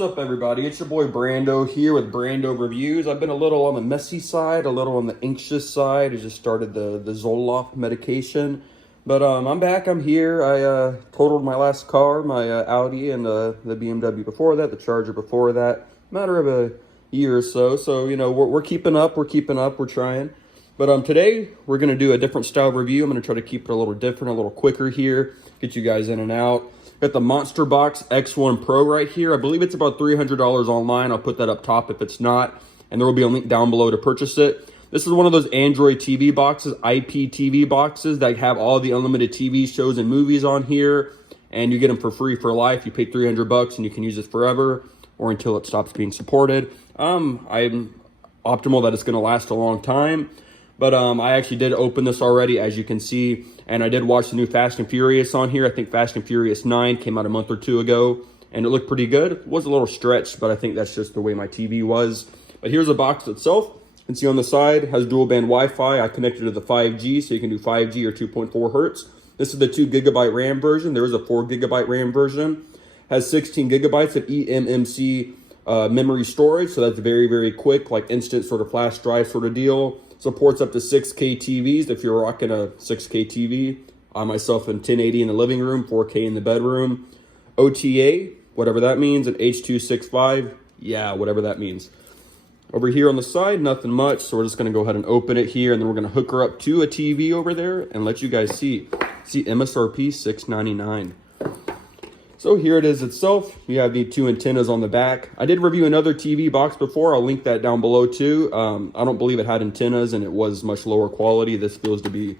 What's up, everybody? It's your boy Brando here with Brando Reviews. I've been a little on the messy side, a little on the anxious side. I just started the Zoloft medication. But I'm back, I'm here. I totaled my last car, my Audi, and the BMW before that, the Charger before that. Matter of a year or so. So, you know, we're keeping up, we're trying. But today, we're going to do a different style review. I'm going to try to keep it a little different, a little quicker here, get you guys in and out. Got the Monsterbox X1 Pro right here. I believe it's about $300 online. I'll put that up top if it's not. And there will be a link down below to purchase it. This is one of those Android TV boxes, IPTV boxes that have all the unlimited TV shows and movies on here. And you get them for free for life. You pay $300 and you can use it forever or until it stops being supported. I'm optimal that it's going to last a long time. But I actually did open this already, as you can see. And I did watch the new Fast and Furious on here. I think Fast and Furious 9 came out a month or two ago. And it looked pretty good. It was a little stretched, but I think that's just the way my TV was. But here's the box itself. You can see on the side, has dual band Wi-Fi. I connected to the 5G, so you can do 5G or 2.4 hertz. This is the 2 GB RAM version. There is a 4 GB RAM version. Has 16 gigabytes of eMMC memory storage. So that's very, very quick, like instant sort of flash drive sort of deal. Supports up to 6K TVs if you're rocking a 6K TV. I myself in 1080 in the living room, 4K in the bedroom. OTA, whatever that means, and H.265, yeah, whatever that means. Over here on the side, nothing much, so we're just gonna go ahead and open it here, and then we're gonna hook her up to a TV over there and let you guys see. See, MSRP $699. So here it is itself. You have the 2 antennas on the back. I did review another TV box before. I'll link that down below too. I don't believe it had antennas and it was much lower quality. This feels to be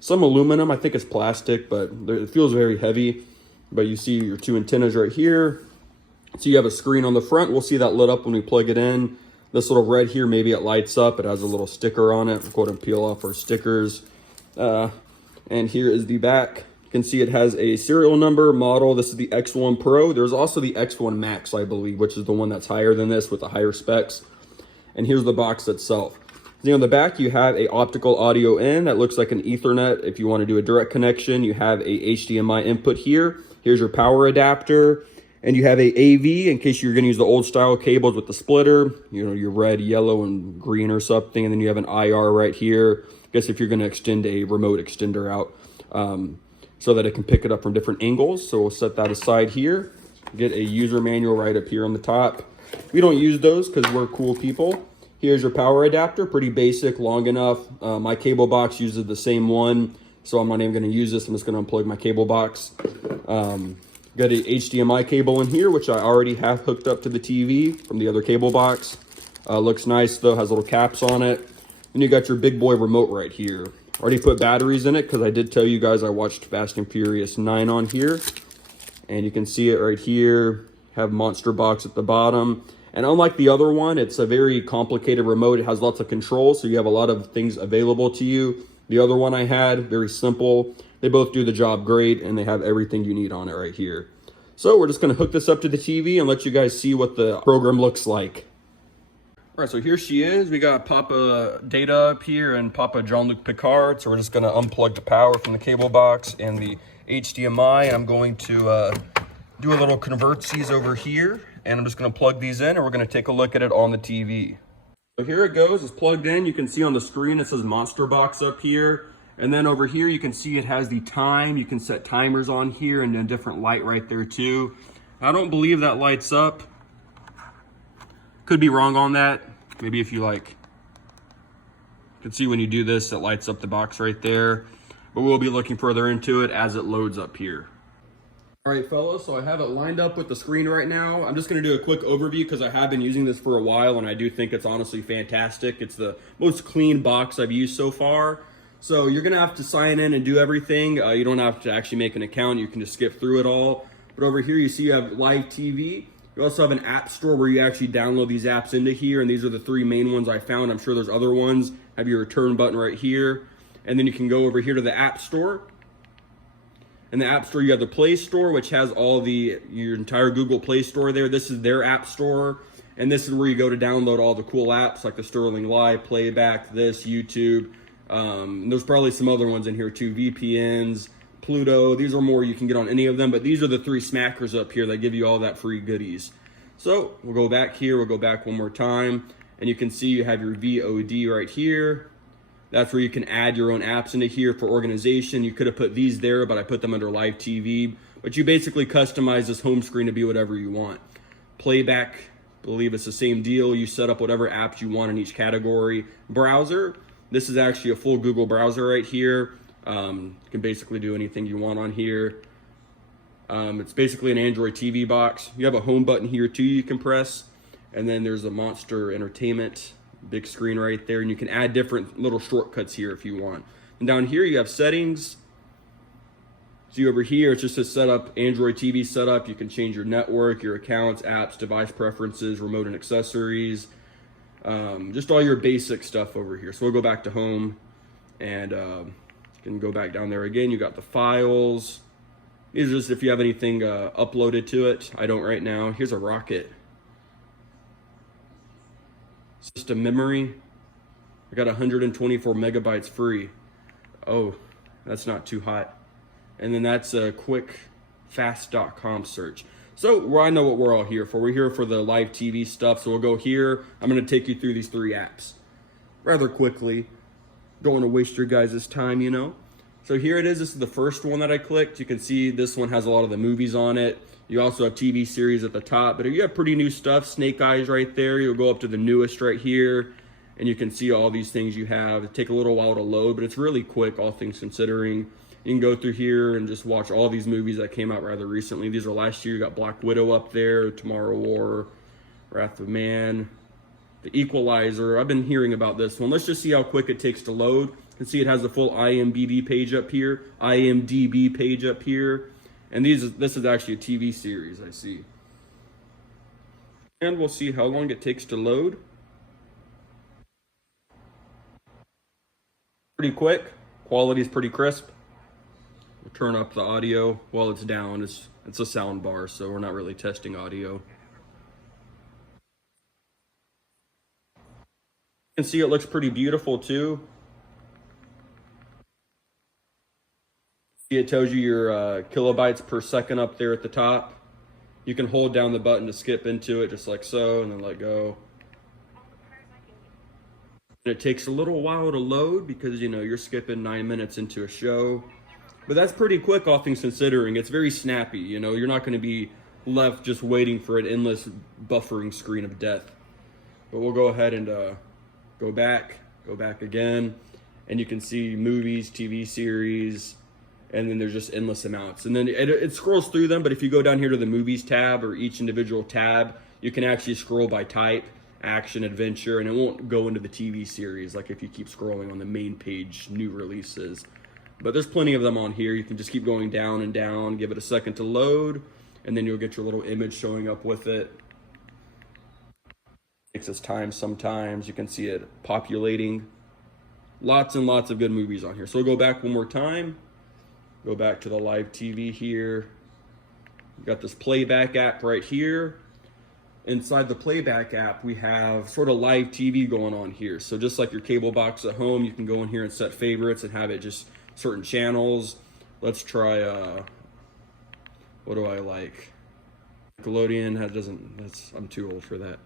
some aluminum. I think it's plastic, but it feels very heavy. But you see your 2 antennas right here. So you have a screen on the front. We'll see that lit up when we plug it in. This little red here, maybe it lights up. It has a little sticker on it. We'll go ahead and peel off our stickers. And here is the back. You can see it has a serial number, model. This is the X1 Pro. There's also the X1 Max, I believe, which is the one that's higher than this with the higher specs. And here's the box itself. See, on the back, you have a optical audio in that looks like an Ethernet. If you want to do a direct connection, you have a HDMI input here. Here's your power adapter. And you have a AV in case you're going to use the old style cables with the splitter. You know, your red, yellow, and green or something. And then you have an IR right here. I guess if you're going to extend a remote extender out. So that it can pick it up from different angles. So we'll set that aside here. Get a user manual right up here on the top. We don't use those because we're cool people. Here's your power adapter, pretty basic, long enough. My cable box uses the same one, so I'm not even gonna use this. I'm just gonna unplug my cable box. Got a HDMI cable in here, which I already have hooked up to the TV from the other cable box. Looks nice though, has little caps on it. And you got your big boy remote right here. Already put batteries in it because I did tell you guys I watched Fast and Furious 9 on here. And you can see it right here. Have Monsterbox at the bottom. And unlike the other one, it's a very complicated remote. It has lots of controls, so you have a lot of things available to you. The other one I had, very simple. They both do the job great, and they have everything you need on it right here. So we're just going to hook this up to the TV and let you guys see what the program looks like. All right, so here she is. We got Papa Data up here and Papa Jean-Luc Picard. So we're just gonna unplug the power from the cable box and the HDMI. I'm going to do a little convertsies over here, and I'm just gonna plug these in and we're gonna take a look at it on the TV. So here it goes, it's plugged in. You can see on the screen, it says Monsterbox up here. And then over here, you can see it has the time. You can set timers on here and a different light right there too. I don't believe that lights up. Could be wrong on that. Maybe if you you can see when you do this, it lights up the box right there. But we'll be looking further into it as it loads up here. All right, fellas, so I have it lined up with the screen right now. I'm just gonna do a quick overview because I have been using this for a while and I do think it's honestly fantastic. It's the most clean box I've used so far. So you're gonna have to sign in and do everything. You don't have to actually make an account. You can just skip through it all. But over here, you see you have live TV. You also have an app store where you actually download these apps into here, and these are the 3 main ones I found. I'm sure there's other ones. Have your return button right here. And then you can go over here to the app store. In the app store, you have the Play Store, which has all your entire Google Play Store there. This is their app store. And this is where you go to download all the cool apps like the Sterling Live, Playback, this, YouTube. There's probably some other ones in here too, VPNs, Pluto. These are more you can get on any of them, but these are the 3 smackers up here that give you all that free goodies. So we'll go back here, we'll go back one more time, and you can see you have your VOD right here. That's where you can add your own apps into here for organization. You could have put these there, but I put them under live TV. But you basically customize this home screen to be whatever you want. Playback, I believe it's the same deal. You set up whatever apps you want in each category. Browser, this is actually a full Google browser right here. You can basically do anything you want on here. It's basically an Android TV box. You have a home button here too you can press. And then there's a Monster Entertainment big screen right there, and you can add different little shortcuts here if you want. And down here you have settings. See over here, it's just a setup, Android TV setup. You can change your network, your accounts, apps, device preferences, remote and accessories, just all your basic stuff over here. So we'll go back to home, and you can go back down there again. You got the files. These are just if you have anything uploaded to it. I don't right now. Here's a rocket. System memory, I got 124 megabytes free. Oh, that's not too hot. And then that's a quick fast.com search. So well, I know what we're all here for. We're here for the live TV stuff. So we'll go here. I'm going to take you through these 3 apps rather quickly. Don't want to waste your guys' time, you know. So here it is. This is the first one that I clicked. You can see this one has a lot of the movies on it. You also have TV series at the top, but you have pretty new stuff. Snake Eyes right there. You'll go up to the newest right here, and you can see all these things you have. It take a little while to load, but it's really quick, all things considering. You can go through here and just watch all these movies that came out rather recently. These are last year. You got Black Widow up there, Tomorrow War, Wrath of Man, The Equalizer. I've been hearing about this one. Let's just see how quick it takes to load. You can see it has the full IMDb page up here. And this is actually a TV series, I see. And we'll see how long it takes to load. Pretty quick. Quality is pretty crisp. We'll turn up the audio while it's down. It's a sound bar, so we're not really testing audio. You can see it looks pretty beautiful too. See, it tells you your kilobytes per second up there at the top. You can hold down the button to skip into it just like so, and then let go. And it takes a little while to load because, you know, you're skipping 9 minutes into a show. But that's pretty quick, all things considering. It's very snappy, you know. You're not going to be left just waiting for an endless buffering screen of death. But we'll go ahead and go back again. And you can see movies, TV series, and then there's just endless amounts. And then it scrolls through them, but if you go down here to the movies tab or each individual tab, you can actually scroll by type, action, adventure, and it won't go into the TV series like if you keep scrolling on the main page, new releases. But there's plenty of them on here. You can just keep going down and down, give it a second to load, and then you'll get your little image showing up with it. Takes its time sometimes. You can see it populating. Lots and lots of good movies on here. So we'll go back one more time. Go back to the live TV here. We've got this playback app right here. Inside the playback app, we have sort of live TV going on here. So just like your cable box at home, you can go in here and set favorites and have it just certain channels. Let's try, what do I like? Nickelodeon, I'm too old for that.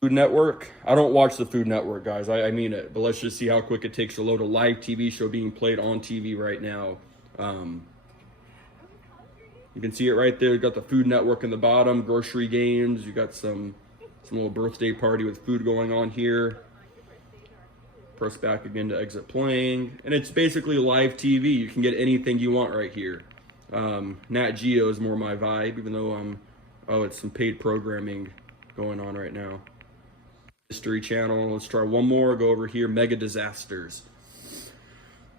Food Network. I don't watch the Food Network, guys. I mean it. But let's just see how quick it takes to load a live TV show being played on TV right now. You can see it right there. You got the Food Network in the bottom, grocery games. You got some little birthday party with food going on here. Press back again to exit playing. And it's basically live TV. You can get anything you want right here. Nat Geo is more my vibe, even though it's some paid programming going on right now. History Channel. Let's try one more. Go over here. Mega Disasters.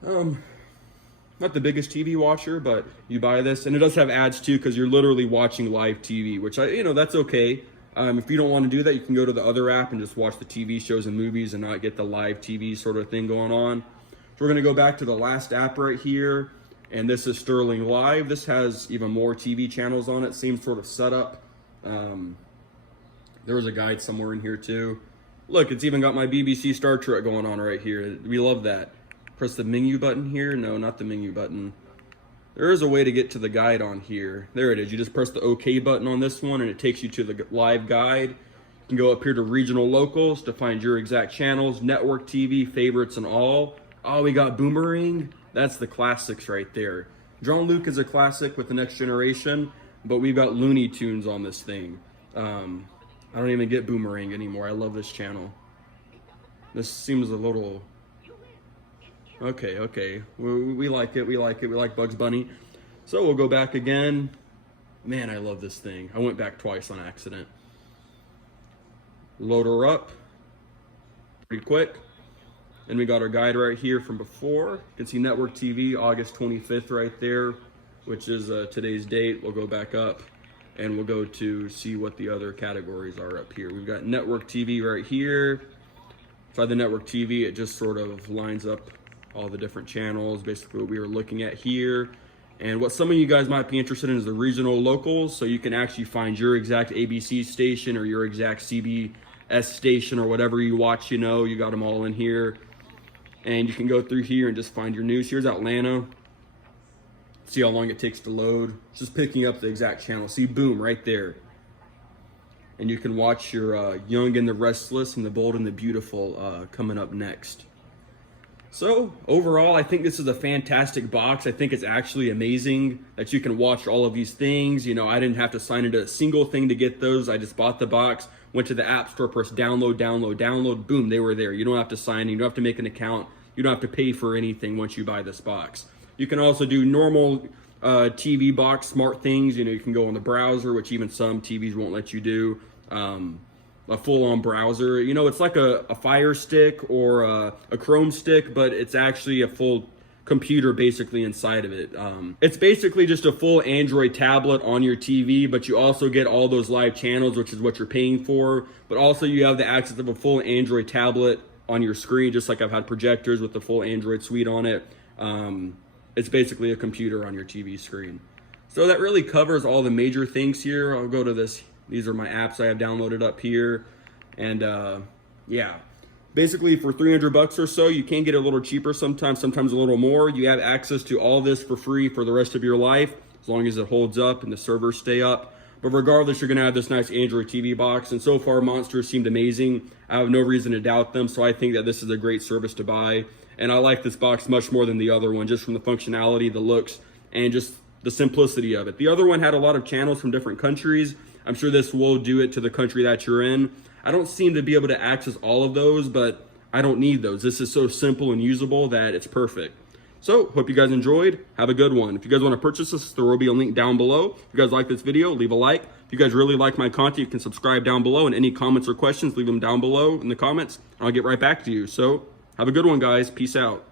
Not the biggest TV watcher, but you buy this, and it does have ads too, because you're literally watching live TV, which that's okay. If you don't want to do that, you can go to the other app and just watch the TV shows and movies and not get the live TV sort of thing going on. So we're gonna go back to the last app right here, and this is Sterling Live. This has even more TV channels on it. Same sort of setup. There was a guide somewhere in here too. Look, it's even got my BBC Star Trek going on right here. We love that. Press the menu button here. No, not the menu button. There is a way to get to the guide on here. There it is. You just press the OK button on this one and it takes you to the live guide. You can go up here to regional locals to find your exact channels, network TV, favorites, and all. Oh, we got Boomerang. That's the classics right there. John Luke is a classic with the Next Generation, but we've got Looney Tunes on this thing. I don't even get Boomerang anymore. I love this channel. This seems a little... Okay. We like it. We like Bugs Bunny. So we'll go back again. Man, I love this thing. I went back twice on accident. Load her up. Pretty quick. And we got our guide right here from before. You can see Network TV, August 25th right there, which is today's date. We'll go back up and we'll go to see what the other categories are up here. We've got Network TV right here. By the Network TV, it just sort of lines up all the different channels, basically what we were looking at here. And what some of you guys might be interested in is the regional locals, so you can actually find your exact ABC station or your exact CBS station or whatever you watch, you know, you got them all in here. And you can go through here and just find your news. Here's Atlanta. See how long it takes to load. It's just picking up the exact channel. See, boom, right there. And you can watch your Young and the Restless and the Bold and the Beautiful coming up next. So overall, I think this is a fantastic box. I think it's actually amazing that you can watch all of these things. You know, I didn't have to sign into a single thing to get those. I just bought the box, went to the App Store, pressed download, boom, they were there. You don't have to sign in, you don't have to make an account, you don't have to pay for anything once you buy this box. You can also do normal TV box smart things. You know, you can go on the browser, which even some TVs won't let you do. A full-on browser. You know, it's like a Fire Stick or a Chrome Stick, but it's actually a full computer basically inside of it. It's basically just a full Android tablet on your TV, but you also get all those live channels, which is what you're paying for, but also you have the access of a full Android tablet on your screen, just like I've had projectors with the full Android suite on it. It's basically a computer on your TV screen. So that really covers all the major things here. I'll go to this. These are my apps I have downloaded up here. And yeah, basically for 300 bucks or so, you can get it a little cheaper sometimes a little more. You have access to all this for free for the rest of your life, as long as it holds up and the servers stay up. But regardless, you're gonna have this nice Android TV box. And so far, Monster seemed amazing. I have no reason to doubt them. So I think that this is a great service to buy. And I like this box much more than the other one, just from the functionality, the looks, and just the simplicity of it. The other one had a lot of channels from different countries. I'm sure this will do it to the country that you're in. I don't seem to be able to access all of those, but I don't need those. This is so simple and usable that it's perfect. So, hope you guys enjoyed. Have a good one. If you guys want to purchase this, there will be a link down below. If you guys like this video, leave a like. If you guys really like my content, you can subscribe down below. And any comments or questions, leave them down below in the comments. And I'll get right back to you. So, have a good one, guys. Peace out.